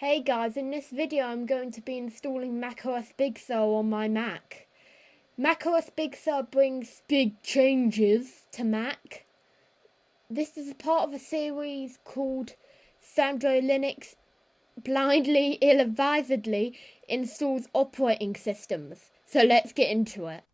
Hey guys, in this video I'm going to be installing Mac OS Big Sur on my Mac. Mac OS Big Sur brings big changes to Mac. This is a part of a series called Sandro Linux blindly, ill-advisedly installs operating systems. So let's get into it.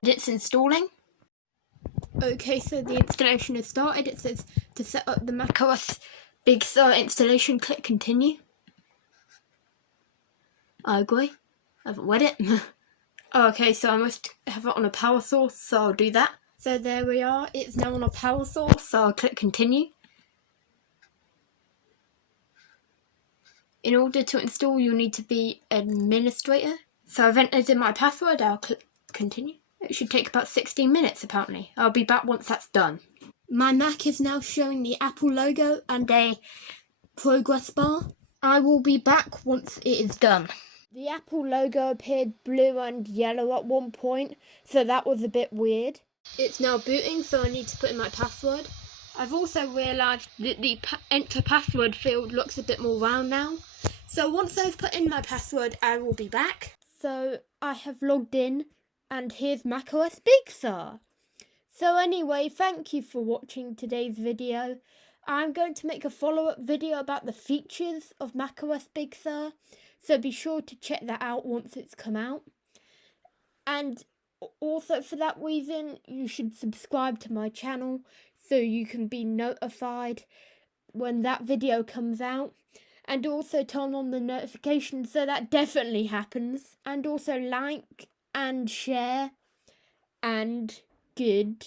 It's installing. Okay, so the installation has started. It says to set up the Mac OS Big Sur installation, click continue. I agree. I haven't read it. Okay, so I must have it on a power source, so I'll do that. So there we are. It's now on a power source, so I'll click continue. In order to install, you'll need to be administrator. So I've entered in my password. I'll click continue. It should take about 16 minutes apparently. I'll be back once that's done. My Mac is now showing the Apple logo and a progress bar. I will be back once it is done. The Apple logo appeared blue and yellow at one point, so that was a bit weird. It's now booting, so I need to put in my password. I've also realised that the enter password field looks a bit more round now. So once I've put in my password, I will be back. So I have logged in. And here's Mac OS Big Sur. So anyway, thank you for watching today's video. I'm going to make a follow-up video about the features of Mac OS Big Sur. So be sure to check that out once it's come out. And also for that reason, you should subscribe to my channel so you can be notified when that video comes out. And also turn on the notifications so that definitely happens. And also like and share, and goodbye.